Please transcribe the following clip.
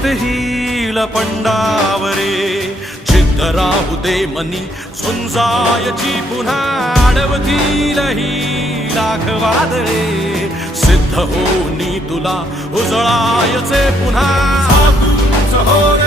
जित हिल पंडावरे जिद्द राहू दे मनी झुंजायची पुन्हा अडवतील ही लाख वादळे सिद्ध होनी तुला उजळायचे पुन्हा हो